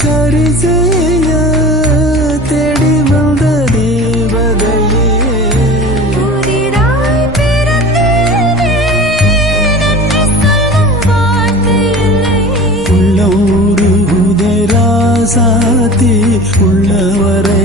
சரி செய்ய தேடி வந்த தேவதையே புதிதாய் பிறந்தேனே நன்றி சொல்ல வார்த்தை இல்லை உள்ள ஊரு உதராசாத்தி உள்ளவரை